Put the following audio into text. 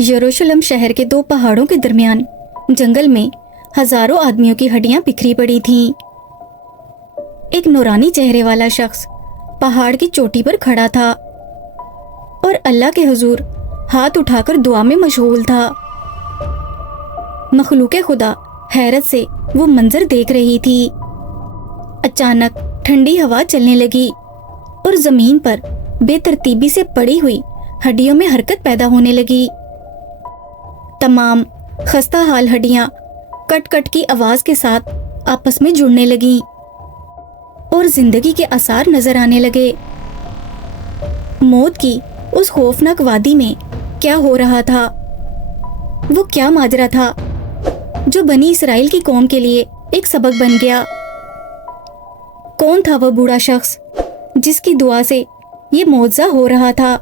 यरूशलेम शहर के दो पहाड़ों के दरमियान जंगल में हजारों आदमियों की हड्डियां बिखरी पड़ी थीं। एक नूरानी चेहरे वाला शख्स पहाड़ की चोटी पर खड़ा था और अल्लाह के हुजूर हाथ उठाकर दुआ में मशगूल था। मखलूके खुदा हैरत से वो मंजर देख रही थी। अचानक ठंडी हवा चलने लगी और जमीन पर बेतरतीबी से पड़ी हुई हड्डियों में हरकत पैदा होने लगी। तमाम खस्ता हाल हड्डियां कट कट की आवाज के साथ आपस में जुड़ने लगी और जिंदगी के आसार नजर आने लगे। मौत की उस खौफनाक वादी में क्या हो रहा था? वो क्या माजरा था जो बनी इसराइल की कौम के लिए एक सबक बन गया? कौन था वह बूढ़ा शख्स जिसकी दुआ से ये मौजज़ा हो रहा था?